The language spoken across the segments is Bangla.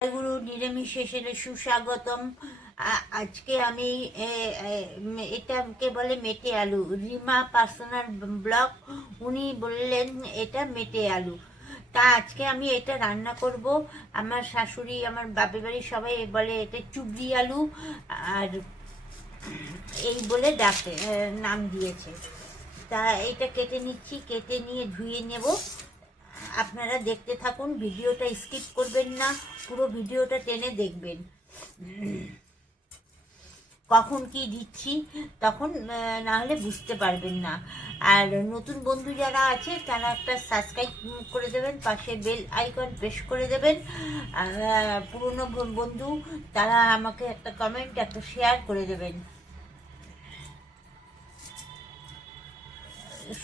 গুরু নিরামিষ এসে সুস্বাগতম। আজকে আমি এটাকে বলে মেটে আলু। রিমা পার্সোনাল ব্লগ, উনি বললেন এটা মেটে আলু। তা আজকে আমি এটা রান্না করব। আমার শাশুড়ি, আমার বাপের বাড়ির সবাই বলে এটা চুবড়ি আলু, আর এই বলে ডাকে, নাম দিয়েছে। তা এটা কেটে নিচ্ছি, কেটে নিয়ে ধুয়ে নেব। আপনারা দেখতে থাকুন, ভিডিওটা স্কিপ করবেন না, পুরো ভিডিওটা টেনে দেখবেন। কখন কি দিচ্ছি তখন না হলে বুঝতে পারবেন না। আর নতুন বন্ধু যারা আছে তারা একটা সাবস্ক্রাইব করে দেবেন, পাশে বেল আইকন প্রেস করে দেবেন। পুরনো বন্ধু তারা আমাকে একটা কমেন্ট, একটা শেয়ার করে দেবেন।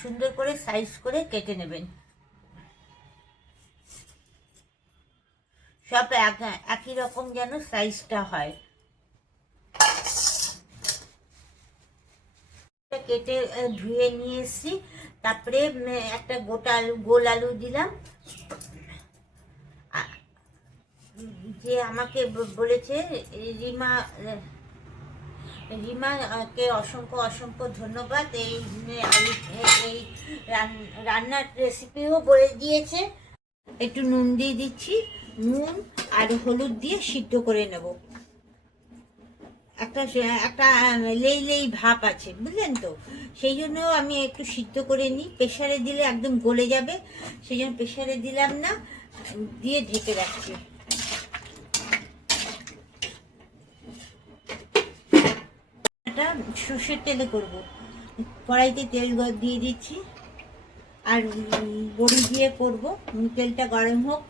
সুন্দর করে সাইজ করে কেটে নেবেন। সব একই রকম যেন সাইজটা হয়। কেটে ধুয়ে নিয়ে এসেছি। তারপরে একটা গোটা আলু, গোল আলু দিলাম। যে আমাকে বলেছে রিমা, রিমাকে অসংখ্য অসংখ্য ধন্যবাদ। এই আলু, এই রান্নার রেসিপিও বলে দিয়েছে। একটু নুন দিয়ে দিচ্ছি, নুন আর হলুদ দিয়ে সিদ্ধ করে নেব। একটা একটা লেই লেই ভাব আছে, বুঝলেন তো? সেই জন্য আমি একটু সিদ্ধ করে নিই। প্রেশারে দিলে একদম গলে যাবে, সেই জন্য প্রেশারে দিলাম না, দিয়ে ঢেকে রাখছি। এটা সর্ষের তেলে করব। কড়াইতে তেল দিয়ে দিচ্ছি, আর বড়ি দিয়ে করব। তেলটা গরম হোক,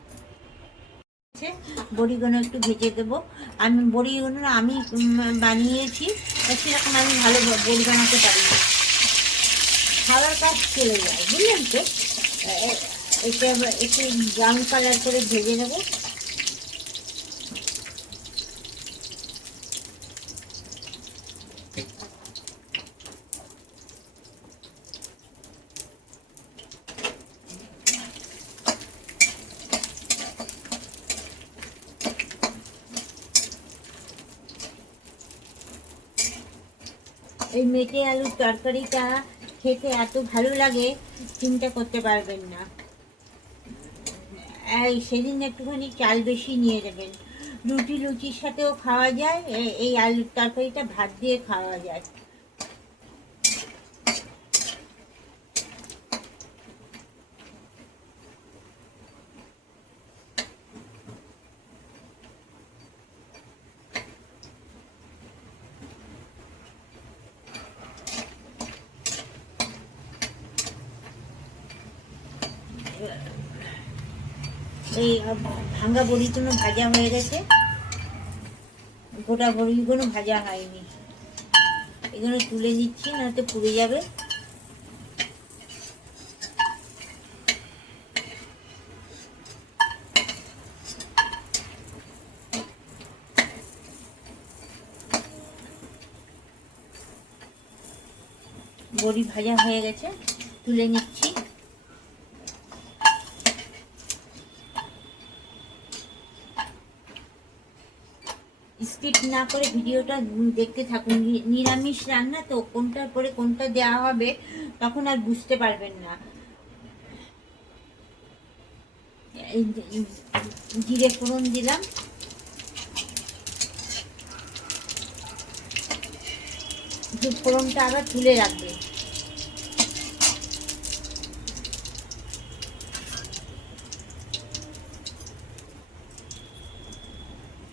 বড়িগুলো একটু ভেজে দেবো। আমি বড়িগুলো আমি বানিয়েছি, সেরকম আমি ভালো বড়ি বানাতে পারি না, খাবার কাজ চলে যায়, বুঝলেন তো? এটা একটু ব্রাউন কালার করে ভেজে নেবো। এই মেটে আলুর তরকারিটা খেতে এত ভালো লাগে, চিন্তা করতে পারবেন না। এই সেদিন একটুখানি চাল বেশি নিয়ে যাবেন, লুচির সাথেও খাওয়া যায়। এই আলুর তরকারিটা ভাত দিয়ে খাওয়া যায়। এই ভাঙা বড়িগুলো ভাজা হয়ে গেছে, গোটা বড়িগুলো ভাজা হয়নি। এগুলো তুলে নিচ্ছি, না তো পুড়ে যাবে। বড়ি ভাজা হয়ে গেছে, তুলে নিচ্ছি। স্কিপ না করে ভিডিওটা দেখতে থাকুন। নিরামিষ রান্না তো, কোনটার পরে কোনটা দেওয়া হবে তখন আর বুঝতে পারবেন না। জিরে ফোড়ন দিলাম, ফোড়নটা আবার তুলে রাখবে।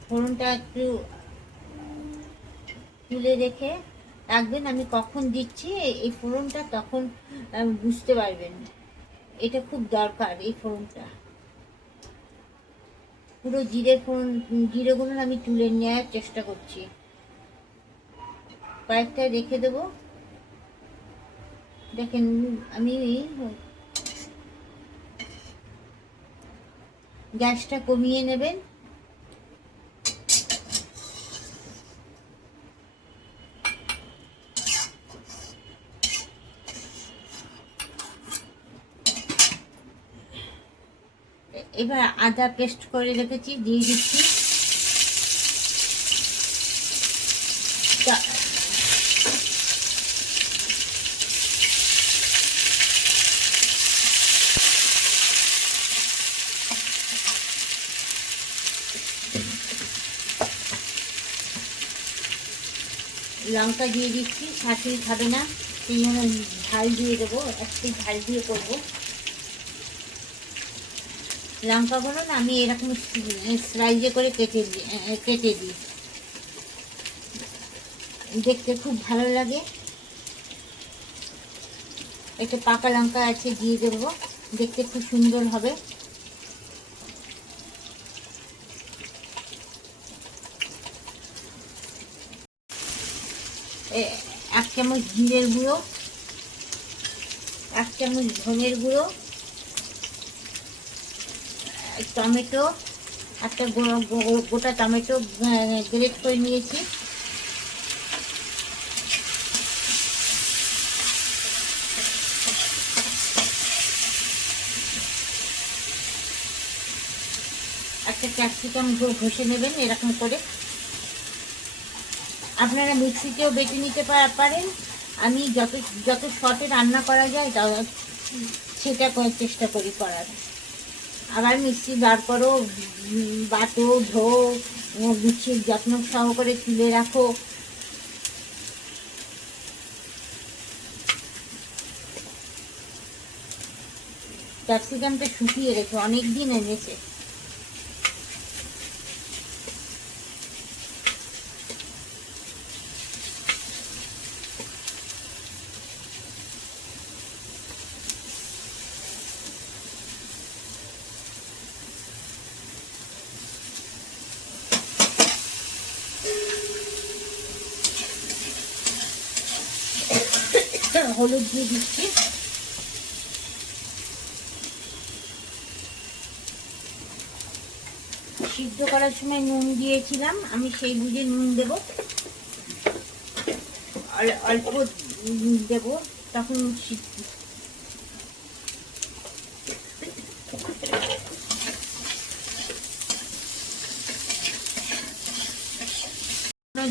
ফোড়নটা একটু তুলে রেখে রাখবেন। আমি কখন দিচ্ছি এই ফোড়নটা তখন বুঝতে পারবেন। এটা খুব দরকার, এই ফোড়নটা। পুরো জিরেগুলো আমি তুলে নেওয়ার চেষ্টা করছি। কয়েকটা রেখে দেবো। দেখেন, আমি গ্যাসটা কমিয়ে নেবেন। এবার আদা পেস্ট করে রেখেছি দিয়ে দিচ্ছি। লঙ্কা দিয়ে দিচ্ছি, শাশুড়ি খাবে না সেই জন্য ঝাল দিয়ে দেবো, একটু ঝাল দিয়ে করবো। লঙ্কাগুলো না আমি এরকম স্লাইজে করে কেটে দিই, দেখতে খুব ভালো লাগে। একটা পাকা লঙ্কা আছে দিয়ে দেবো, দেখতে খুব সুন্দর হবে। এক চামচ জিরের গুঁড়ো, এক চামচ ধনের গুঁড়ো, টমেটো, একটা গোটা টমেটো গ্রেট করে নিয়েছি, একটা ক্যাপসিকাম ঘষে নেবেন এরকম করে। আপনারা মিক্সিতেও বেটে নিতে পারেন, আমি যত শর্টে রান্না করা যায় সেটা চেষ্টা করি করার। আবার মিক্সি বার করো, বাটো, ধো, গুছিয়ে যত্ন সহকারে তুলে রাখো। ক্যাপসিকামটা শুকিয়ে রেখে অনেক দিন এনেছে। হলুদ দিয়ে দিচ্ছি, সিদ্ধ করার সময় নুন দিয়েছিলাম, আমি সেই বুঝে নুন দেব, অল্প দেব, তখন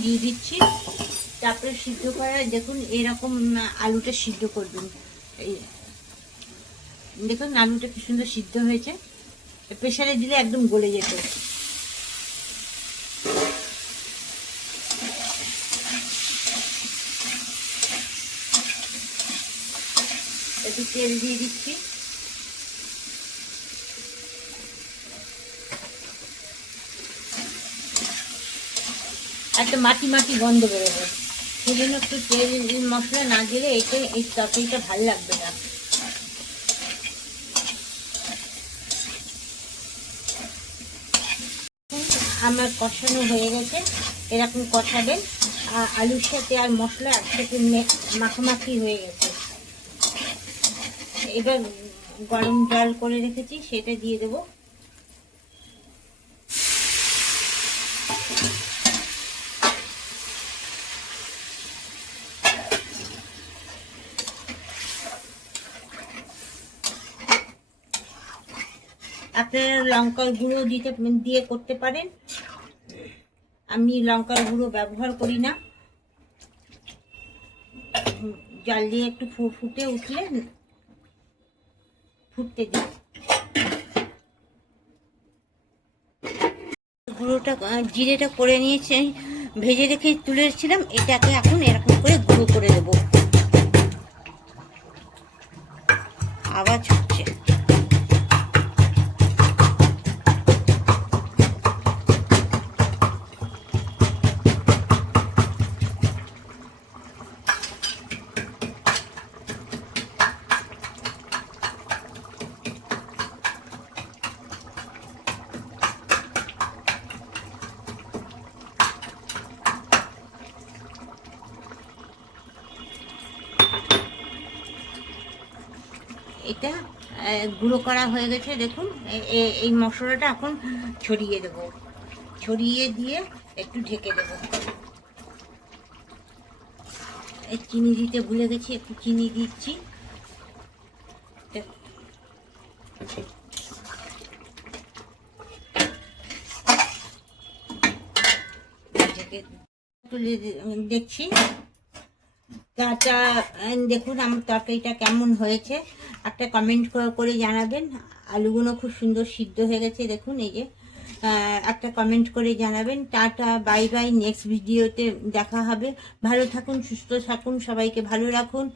দিয়ে দিচ্ছি। তারপরে সিদ্ধ করা দেখুন এরকম আলুটা সিদ্ধ করবেন, এই দেখুন আলুটা কি সুন্দর সিদ্ধ হয়েছে, প্রেসারে দিলে একদম গলে যেত। একটু তেল দিয়ে দিচ্ছি, একটা মাটি মাটি গন্ধ বেরোবে, সেই জন্য একটু তেল মশলা না দিলে এই তরকারিটা ভালো লাগবে না। আমার কষানো হয়ে গেছে, এরকম কষাবেন, আলুর সাথে আর মশলা একসাথে মাখামাখি হয়ে গেছে। এবার গরম জল করে রেখেছি সেটা দিয়ে দেবো। আপনারা লঙ্কার গুঁড়ো দিয়ে করতে পারেন, আমি লঙ্কার গুঁড়ো ব্যবহার করি না। জল দিয়ে একটু ফুটে উঠলে ফুটতে দিই। গুঁড়োটা জিরেটা করে নিয়েছি, ভেজে রেখে তুলেছিলাম, এটাকে এখন এরকম করে গুঁড়ো করে দেবো। আওয়াজ হচ্ছে, এটা গুঁড়ো করা হয়ে গেছে। দেখুন এই মশলাটা এখন ছড়িয়ে দেব, ছড়িয়ে দিয়ে একটু ঢেকে দেব। চিনি দিতে ভুলে গেছি, একটু চিনি দিচ্ছি। তুলে দেখছি। তাটা দেখুন আমার তরকারিটা কেমন হয়েছে, একটা কমেন্ট করে জানাবেন। আলুগুলো খুব সুন্দর সিদ্ধ হয়ে গেছে, দেখুন এই যে একটা কমেন্ট করে জানাবেন। টাটা, বাই বাই, নেক্সট ভিডিওতে দেখা হবে। ভালো থাকুন, সুস্থ থাকুন, সবাইকে ভালো রাখুন।